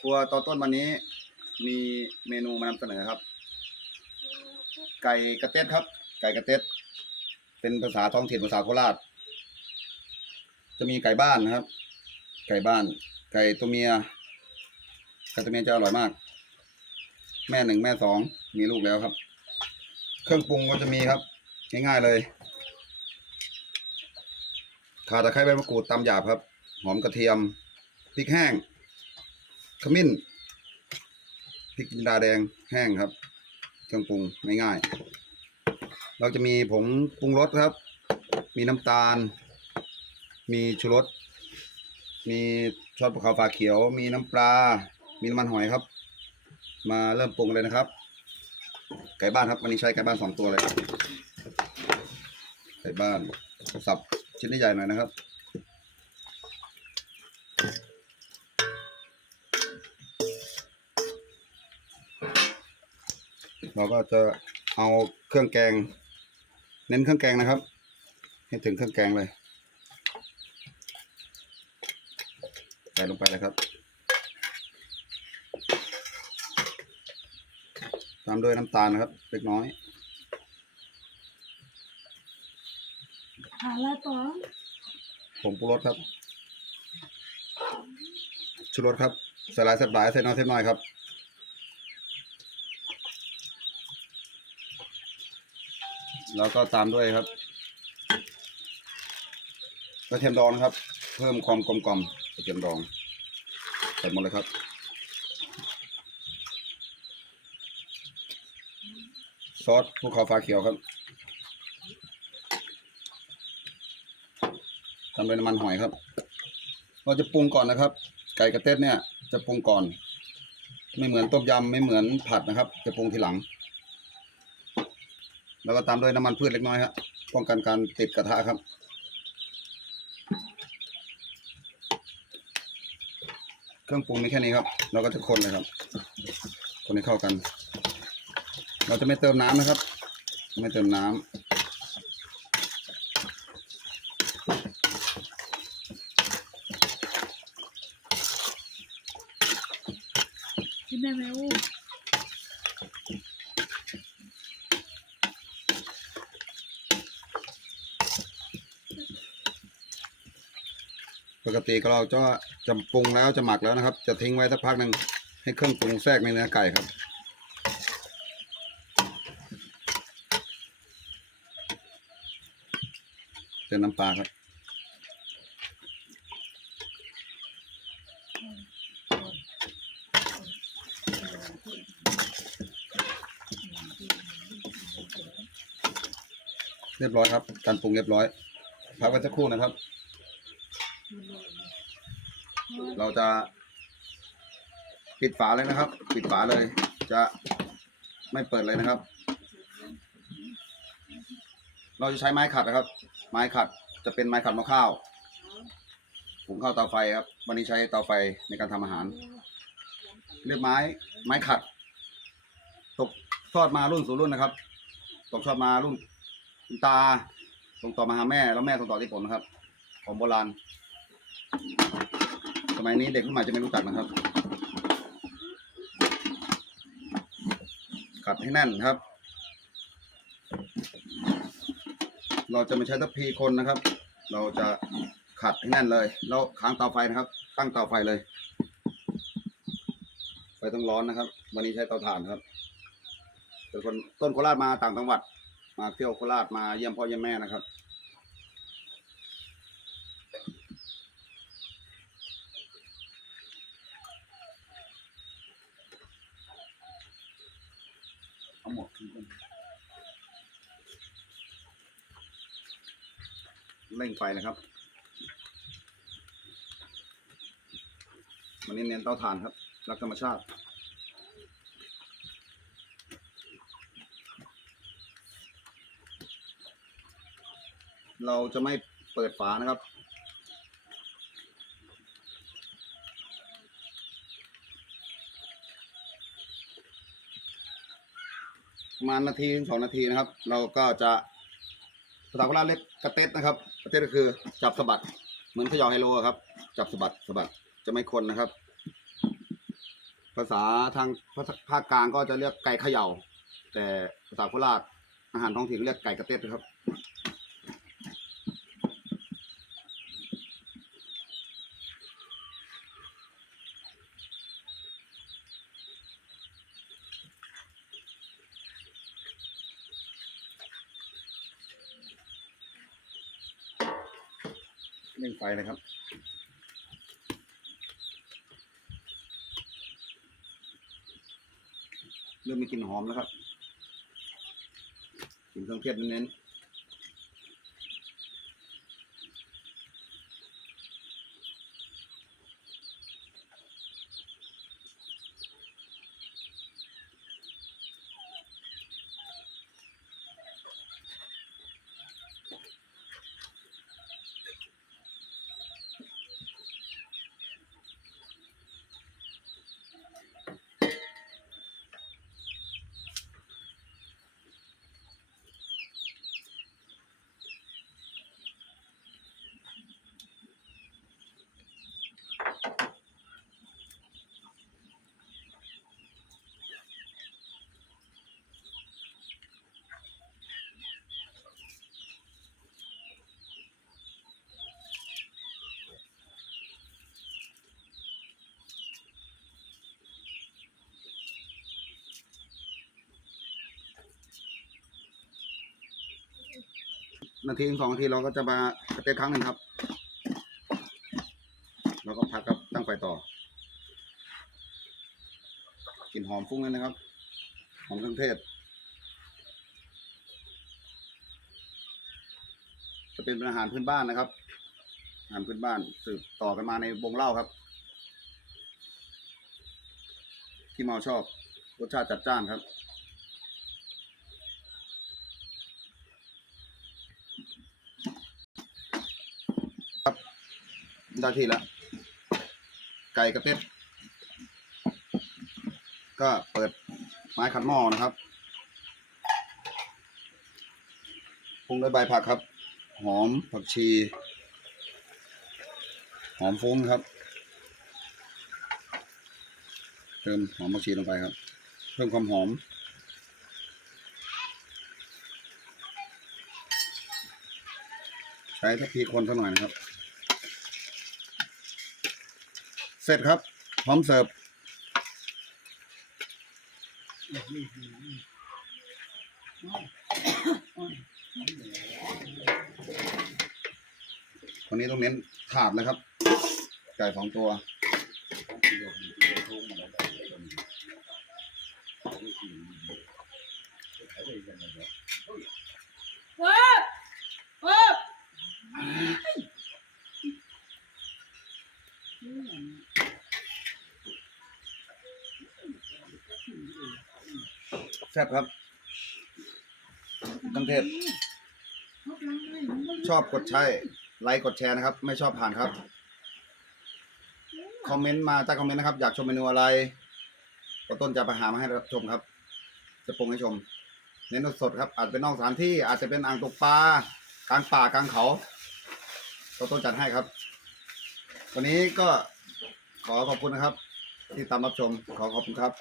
ครัวต่อต้นวันนี้มีเมนูมานำเสนอครับ ไก่กระเต็ดครับ ไก่กระเต็ด เป็นภาษาท้องถิ่นภาษาโคราช จะมีไก่บ้านนะครับ ไก่บ้าน ไก่ตัวเมียไก่ตัวเมียจะอร่อยมาก แม่หนึ่งแม่สองมีลูกแล้วครับ เครื่องปรุงก็จะมีครับ ง่ายๆเลยข่าตะไคร้ใบมะกรูดตำหยาบครับ หอมกระเทียมพริกแห้ง ขมิ้นพริกจินดาแดงแห้งครับ เครื่องปรุงง่ายๆเราจะมีผงปรุงรสครับ มีน้ำตาล มีชูรส มีซอสภูเขาฝาเขียว มีน้ำปลา มีน้ำมันหอยครับ มาเริ่มปรุงเลยนะครับ ไก่บ้านครับวันนี้ใช้ไก่บ้านสองตัวเลยไก่บ้านสับชิ้นใหญ่หน่อยนะครับ เราก็จะเอาเครื่องแกง เน้นเครื่องแกงนะครับ ให้ถึงเครื่องแกงเลยใส่ลงไปเลยครับ ตามด้วยน้ำตาลนะครับเล็กน้อยหาอะไรต่อผงปรุงรสครับชูรสครับใส่หลายใส่หลายใส่น้อยใส่น้อยครับ แล้วก็ตามด้วยครับกระเทียมดองครับ เพิ่มความกลมกล่อมกระเทียมดองใส่หมดเลยครับ ซอสภูเขาฟ้าเขียวครับทำด้วยน้ำมันหอยครับ เราจะปรุงก่อนนะครับ ไก่กระเต็ดเนี่ย จะปรุงก่อน ไม่เหมือนต้มยำไม่เหมือนผัดนะครับ จะปรุงทีหลัง แล้วก็ตามด้วยน้ำมันพืชเล็กน้อยครับป้องกันการติดกระทะครับ เครื่องปรุงมีแค่นี้ครับ เราก็จะคนเลยครับ คนให้เข้ากัน เราจะไม่เติมน้ำนะครับ ไม่เติมน้ำได้ไหมอู้ กติก็เราจะจะปรุงแล้วจะหมักแล้วนะครับ จะทิ้งไว้สักพักหนึ่งให้เครื่องปรุงแทรกในเนื้อไก่ครับ เติมน้ำปลาครับเรียบร้อยครับ การปรุงเรียบร้อย พักไว้สักครู่นะครับ เราจะ ปิดฝาเลยนะครับ ปิดฝาเลย จะไม่เปิดเลยนะครับ เราจะใช้ไม้ขัดนะครับ ไม้ขัดจะเป็นไม้ขัดม้อข้าวหุงข้าวเตาไฟครับ วันนี้ใช้เตาไฟในการทำอาหาร เรียกไม้ไม้ขัด ตกทอดมารุ่นสู่รุ่นนะครับ ตกทอดมารุ่นตาส่งต่อมาหาแม่แล้วแม่ส่งต่อที่ผมนะครับ ของโบราณ มัยนี้เด็กรุ่นใหม่จะไม่รู้จักนะครับขัดให้แน่นครับ เราจะไม่ใช้ทัพพีคนนะครับ เราจะขัดให้แน่นเลย แล้วค้างเตาไฟนะครับ ตั้งเตาไฟเลย ไฟต้องร้อนนะครับ วันนี้ใช้เตาถ่านครับเป็นคนต้นโคราชมาต่างจังหวัด มาเที่ยวโคราชมาเยี่ยมพ่อเยี่ยมแม่นะครับ เอาหมดทิ้งก่อน เร่งไฟนะครับวันนี้เน้นเตาถ่านครับ รักธรรมชาติเราจะไม่เปิดฝานะครับ ประมาณนาทีสองนาทีนะครับ เราก็จะ ภาษาโคราชเรียกกระเต็ดนะครับกระเต็ดก็คือจับสะบัด เหมือนเขย่าไฮโลครับ จับสะบัดสะบัดจะไม่คนนะครับ ภาษาทางภาคกลางก็จะเรียกไก่เขย่า แต่ภาษาโคราชอาหารท้องถิ่นเรียกไก่กระเต็ดครับ เร่งไฟนะครับเริ่มมีกลิ่นหอมแล้วครับกลิ่นเครื่องเทศเน้น นาทีสองนาทีเราก็จะมากระเตะครั้งหนึ่งครับเราก็พักครับตั้งไฟต่อกลิ่นหอมฟุ้งเลยนะครับ หอมเครื่องเทศ จะเป็นอาหารพื้นบ้านนะครับ อาหารพื้นบ้านสืบต่อกันมาในวงเล่าครับ ที่เมาชอบรสชาติจัดจ้านครับ ได้ที่แล้ว ไก่กระเต็ดก็เปิดไม้ขัดหม้อนะครับปรุงด้วยใบผักครับ หอมผักชี หอมฟุ้งครับ เติมหอมผักชีลงไปครับ เพิ่มความหอมใช้ทัพพีคนสักหน่อยนะครับ เสร็จครับ พร้อมเสิร์ฟวันนี้ต้องเน้นถาดนะครับ ไก่สองตัวเวิบเวิ แซ่บครับเครื่องเทศ ชอบกดใช้ไลค์กดแชร์นะครับ ไม่ชอบผ่านครับ คอมเมนต์มาใต้คอมเมนต์นะครับ อยากชมเมนูอะไรก็ต้นจะไปหามาให้รับชมครับ จะปรุงให้ชม เน้นสดๆครับ อาจจะเป็นนอกสถานที่อาจจะเป็นอ่างตกปลากลางป่ากลางเขาก็ต้นจัดให้ครับ วันนี้ก็ขอขอบคุณนะครับ ที่ตามรับชมขอขอบคุณครับ